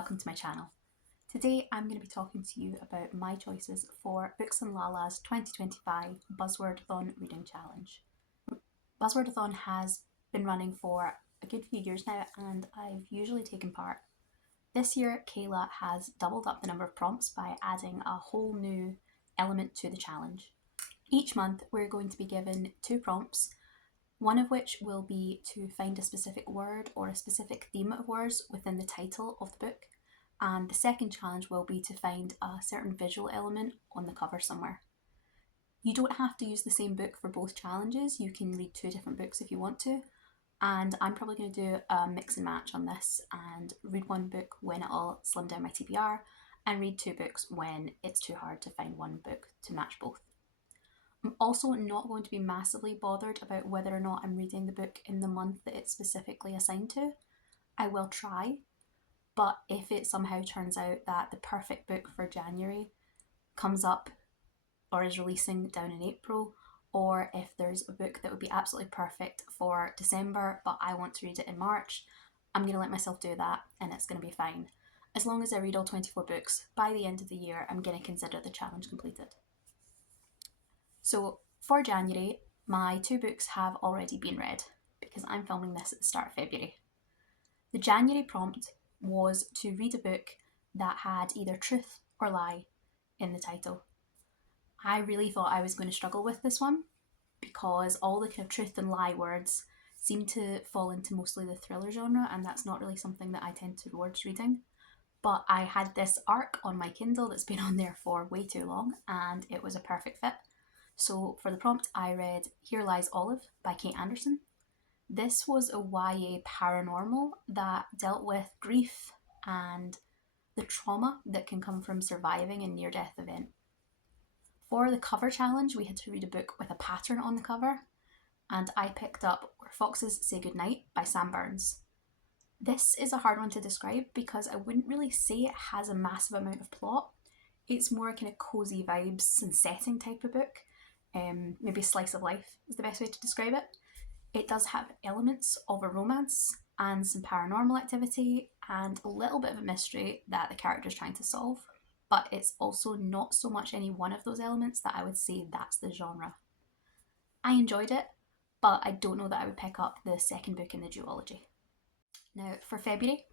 welcome to my channel. Today I'm going to be talking to you about my choices for Books and Lala's 2025 Buzzwordathon Reading Challenge. Buzzwordathon has been running for a good few years now and I've usually taken part. This year Kayla has doubled up the number of prompts by adding a whole new element to the challenge. Each month we're going to be given 2 prompts, one of which will be to find a specific word or a specific theme of words within the title of the book, and the second challenge will be to find a certain visual element on the cover somewhere. You don't have to use the same book for both challenges, you can read 2 different books if you want to, and I'm probably going to do a mix and match on this and read one book when it'll slim down my TBR and read 2 books when it's too hard to find one book to match both. I'm also not going to be massively bothered about whether or not I'm reading the book in the month that it's specifically assigned to. I will try, but if it somehow turns out that the perfect book for January comes up or is releasing down in April, or if there's a book that would be absolutely perfect for December but I want to read it in March, I'm going to let myself do that and it's going to be fine. As long as I read all 24 books, by the end of the year I'm going to consider the challenge completed. So for January, my 2 books have already been read because I'm filming this at the start of February. The January prompt was to read a book that had either truth or lie in the title. I really thought I was going to struggle with this one because all the kind of truth and lie words seem to fall into mostly the thriller genre, and that's not really something that I tend towards reading. But I had this arc on my Kindle that's been on there for way too long and it was a perfect fit. So for the prompt, I read Here Lies Olive by Kate Anderson. This was a YA paranormal that dealt with grief and the trauma that can come from surviving a near-death event. For the cover challenge, we had to read a book with a pattern on the cover, and I picked up Where Foxes Say Goodnight by Sam Burns. This is a hard one to describe because I wouldn't really say it has a massive amount of plot. It's more a kind of cozy vibes and setting type of book. Maybe a slice of life is the best way to describe it. It does have elements of a romance and some paranormal activity and a little bit of a mystery that the character's trying to solve, but it's also not so much any one of those elements that I would say that's the genre. I enjoyed it, but I don't know that I would pick up the second book in the duology. Now for February,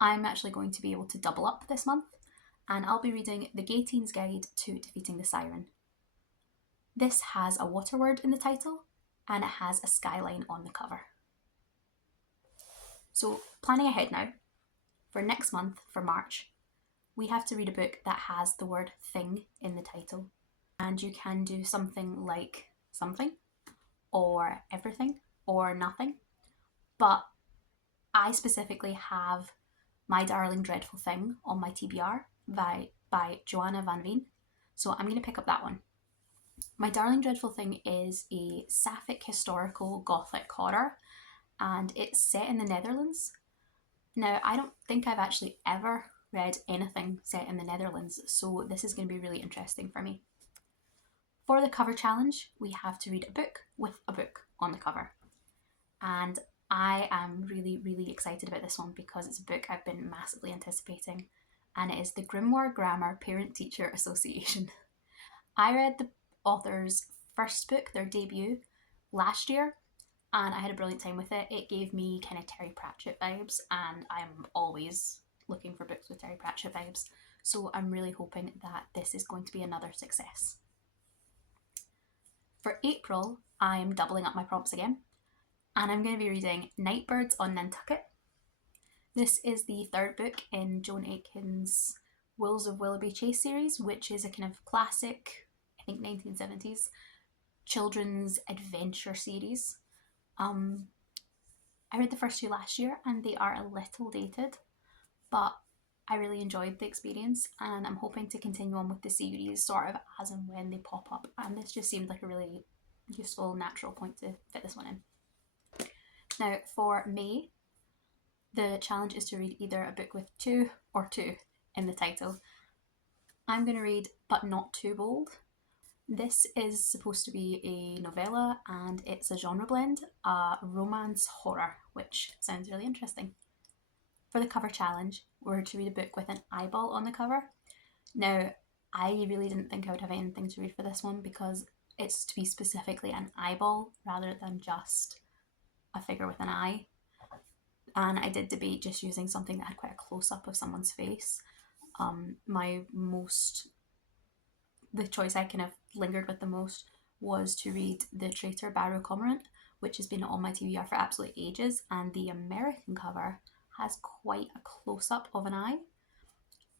I'm actually going to be able to double up this month and I'll be reading The Gay Teen's Guide to Defeating the Siren. This has a water word in the title and it has a skyline on the cover. So planning ahead now, for next month, for March, we have to read a book that has the word thing in the title. And you can do something like something, or everything, or nothing. But I specifically have My Darling Dreadful Thing on my TBR by Johanna van Veen. So I'm going to pick up that one. My Darling Dreadful Thing is a sapphic historical gothic horror and it's set in the Netherlands. Now, I don't think I've actually ever read anything set in the Netherlands, so this is going to be really interesting for me. For the cover challenge, we have to read a book with a book on the cover. And I am really excited about this one because it's a book I've been massively anticipating, and it is the Grimoire Grammar Parent-Teacher Association. I read the author's first book, their debut, last year, and I had a brilliant time with it. It gave me kind of Terry Pratchett vibes, and I'm always looking for books with Terry Pratchett vibes, so I'm really hoping that this is going to be another success. For April, I'm doubling up my prompts again, and I'm going to be reading Nightbirds on Nantucket. This is the 3rd book in Joan Aitken's Wolves of Willoughby Chase series, which is a kind of classic, I think 1970s, children's adventure series. I read the first 2 last year and they are a little dated, but I really enjoyed the experience and I'm hoping to continue on with the series sort of as and when they pop up, and this just seemed like a really useful, natural point to fit this one in. Now for May, the challenge is to read either a book with 2 or 2 in the title. I'm going to read But Not Too Bold. This is supposed to be a novella and it's a genre blend, a romance horror, which sounds really interesting. For the cover challenge, were to read a book with an eyeball on the cover. Now, I really didn't think I would have anything to read for this one because it's to be specifically an eyeball rather than just a figure with an eye. And I did debate just using something that had quite a close-up of someone's face. The choice I kind of lingered with the most was to read The Traitor by Roe Cormorant, which has been on my TBR for absolutely ages, and the American cover has quite a close-up of an eye.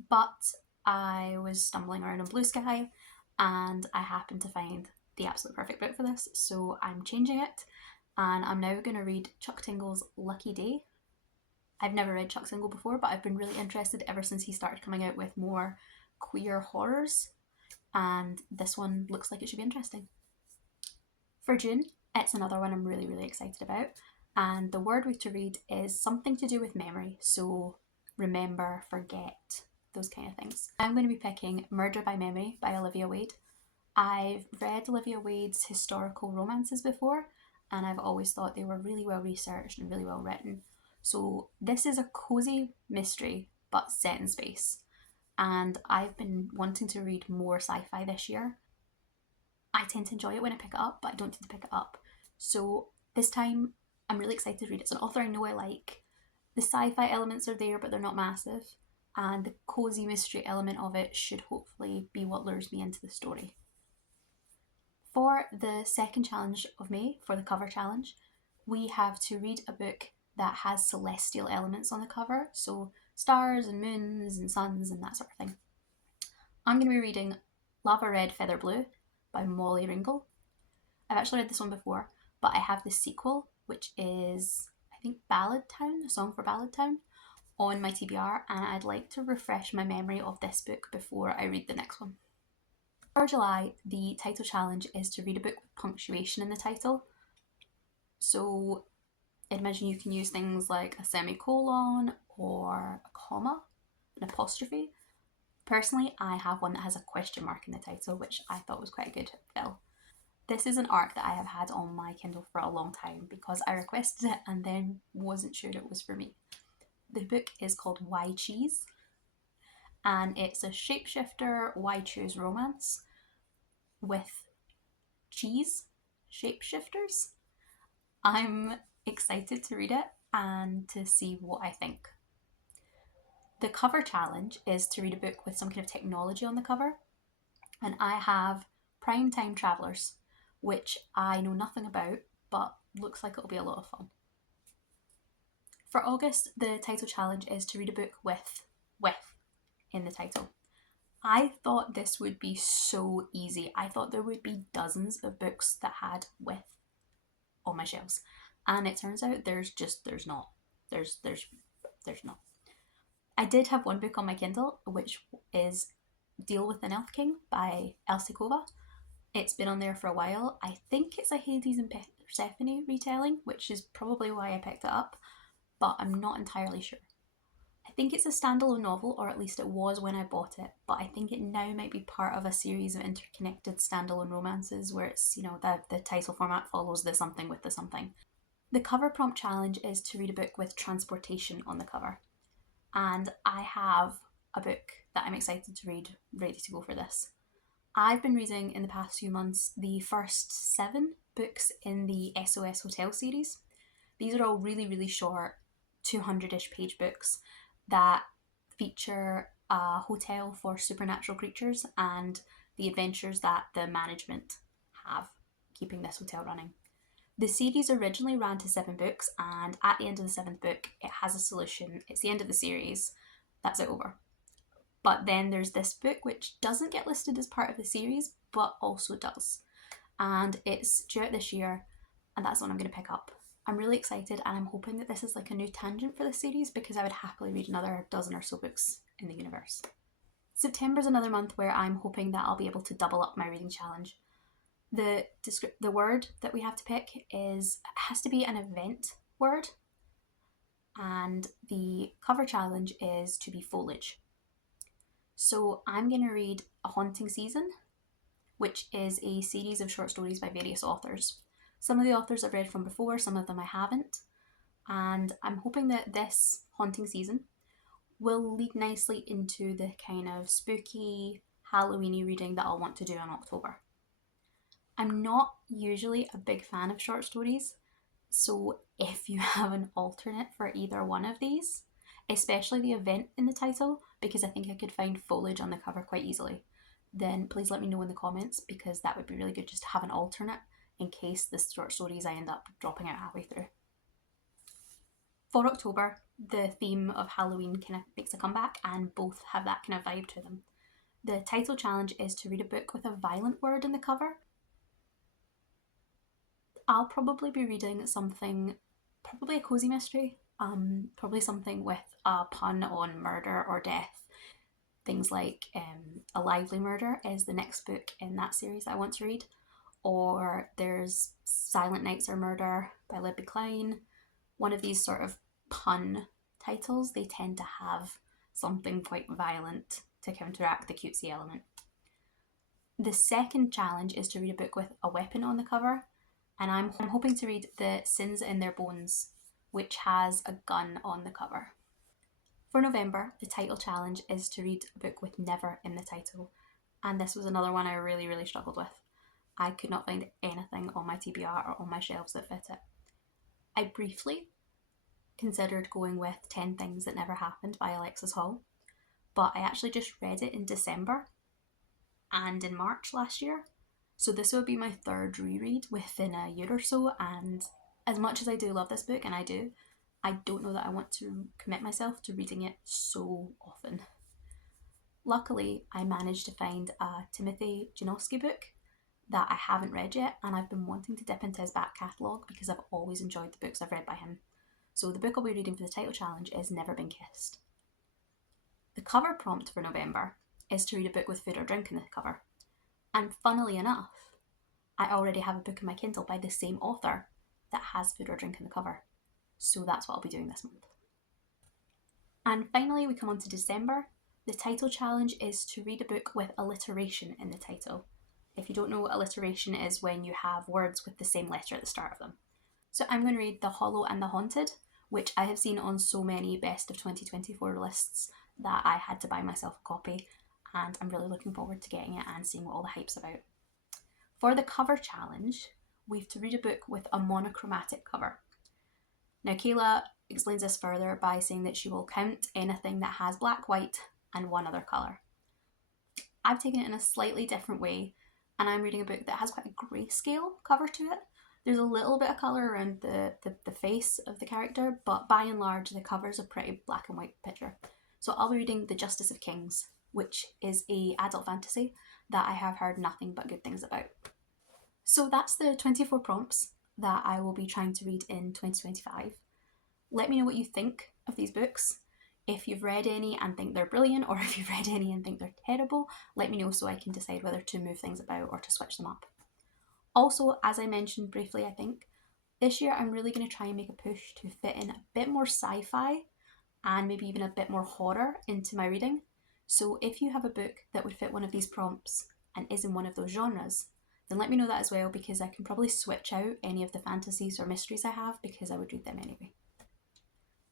But I was stumbling around on Blue Sky and I happened to find the absolute perfect book for this, so I'm changing it and I'm now going to read Chuck Tingle's Lucky Day. I've never read Chuck Tingle before, but I've been really interested ever since he started coming out with more queer horrors, and this one looks like it should be interesting. For June, it's another one I'm really, really excited about, and the word we're to read is something to do with memory, so remember, forget, those kind of things. I'm going to be picking Murder by Memory by Olivia Wade. I've read Olivia Wade's historical romances before, and I've always thought they were really well researched and really well written. So this is a cozy mystery, but set in space. And I've been wanting to read more sci-fi this year. I tend to enjoy it when I pick it up, but I don't tend to pick it up. So this time, I'm really excited to read it. It's an author I know I like. The sci-fi elements are there, but they're not massive. And the cozy mystery element of it should hopefully be what lures me into the story. For the second challenge of May, for the cover challenge, we have to read a book that has celestial elements on the cover, so stars and moons and suns and that sort of thing. I'm going to be reading Lava Red Feather Blue by Molly Ringle. I've actually read this one before, but I have the sequel, which is, I think, Ballad Town, A Song for Ballad Town, on my TBR, and I'd like to refresh my memory of this book before I read the next one. For July, the title challenge is to read a book with punctuation in the title. So I'd imagine you can use things like a semicolon or a comma, an apostrophe. Personally, I have one that has a question mark in the title, which I thought was quite a good fill. This is an arc that I have had on my Kindle for a long time because I requested it and then wasn't sure it was for me. The book is called Why Cheese, and it's a shapeshifter Why Choose romance with cheese shapeshifters. I'm excited to read it and to see what I think. The cover challenge is to read a book with some kind of technology on the cover, and I have Prime Time Travellers, which I know nothing about, but looks like it'll be a lot of fun. For August, the title challenge is to read a book with in the title. I thought this would be so easy. I thought there would be dozens of books that had with on my shelves, and it turns out there's not. There's not. I did have one book on my Kindle, which is Deal with an Elf King by Elsie Kova. It's been on there for a while. I think it's a Hades and Persephone retelling, which is probably why I picked it up, but I'm not entirely sure. I think it's a standalone novel, or at least it was when I bought it, but I think it now might be part of a series of interconnected standalone romances where it's, the title format follows the something with the something. The cover prompt challenge is to read a book with transportation on the cover. And I have a book that I'm excited to read, ready to go for this. I've been reading in the past few months the first 7 books in the SOS Hotel series. These are all really, really short, 200-ish page books that feature a hotel for supernatural creatures and the adventures that the management have keeping this hotel running. The series originally ran to 7 books, and at the end of the 7th book, it has a solution. It's the end of the series. That's it over. But then there's this book which doesn't get listed as part of the series, but also does. And it's due out this year, and that's the one I'm going to pick up. I'm really excited, and I'm hoping that this is like a new tangent for the series because I would happily read another dozen or so books in the universe. September's another month where I'm hoping that I'll be able to double up my reading challenge. The word that we have to pick has to be an event word, and the cover challenge is to be foliage. So I'm going to read A Haunting Season, which is a series of short stories by various authors. Some of the authors I've read from before, some of them I haven't, and I'm hoping that this Haunting Season will lead nicely into the kind of spooky, Halloweeny reading that I'll want to do in October. I'm not usually a big fan of short stories, so if you have an alternate for either one of these, especially the event in the title, because I think I could find foliage on the cover quite easily, then please let me know in the comments, because that would be really good just to have an alternate in case the short stories I end up dropping out halfway through. For October, the theme of Halloween kind of makes a comeback, and both have that kind of vibe to them. The title challenge is to read a book with a violent word in the cover. I'll probably be reading something, probably a cozy mystery, probably something with a pun on murder or death. Things like A Lively Murder is the next book in that series I want to read, or there's Silent Nights or Murder by Libby Klein. One of these sort of pun titles, they tend to have something quite violent to counteract the cutesy element. The second challenge is to read a book with a weapon on the cover, and I'm hoping to read The Sins in Their Bones, which has a gun on the cover. For November, the title challenge is to read a book with never in the title, and this was another one I really struggled with. I could not find anything on my TBR or on my shelves that fit it. I briefly considered going with 10 Things That Never Happened by Alexis Hall, but I actually just read it in December and in March last year, so this would be my third reread within a year or so, and as much as I do love this book, and I don't know that I want to commit myself to reading it so often. Luckily, I managed to find a Timothy Janowski book that I haven't read yet, and I've been wanting to dip into his back catalogue because I've always enjoyed the books I've read by him. So the book I'll be reading for the title challenge is Never Been Kissed. The cover prompt for November is to read a book with food or drink in the cover. And funnily enough, I already have a book in my Kindle by the same author that has food or drink in the cover. So that's what I'll be doing this month. And finally, we come on to December. The title challenge is to read a book with alliteration in the title. If you don't know, alliteration is when you have words with the same letter at the start of them. So I'm going to read The Hollow and the Haunted, which I have seen on so many Best of 2024 lists that I had to buy myself a copy, and I'm really looking forward to getting it and seeing what all the hype's about. For the cover challenge, we have to read a book with a monochromatic cover. Now, Kayla explains this further by saying that she will count anything that has black, white, and one other colour. I've taken it in a slightly different way, and I'm reading a book that has quite a grayscale cover to it. There's a little bit of colour around the face of the character, but by and large, the cover's a pretty black and white picture. So I'll be reading The Justice of Kings, which is a adult fantasy that I have heard nothing but good things about. So that's the 24 prompts that I will be trying to read in 2025. Let me know what you think of these books. If you've read any and think they're brilliant, or if you've read any and think they're terrible, let me know so I can decide whether to move things about or to switch them up. Also, as I mentioned briefly, I think, this year I'm really going to try and make a push to fit in a bit more sci-fi and maybe even a bit more horror into my reading. So if you have a book that would fit one of these prompts and is in one of those genres, then let me know that as well, because I can probably switch out any of the fantasies or mysteries I have because I would read them anyway.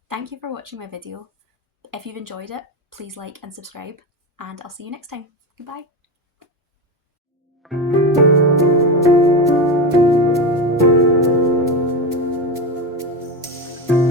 Thank you for watching my video. If you've enjoyed it, please like and subscribe, and I'll see you next time. Goodbye.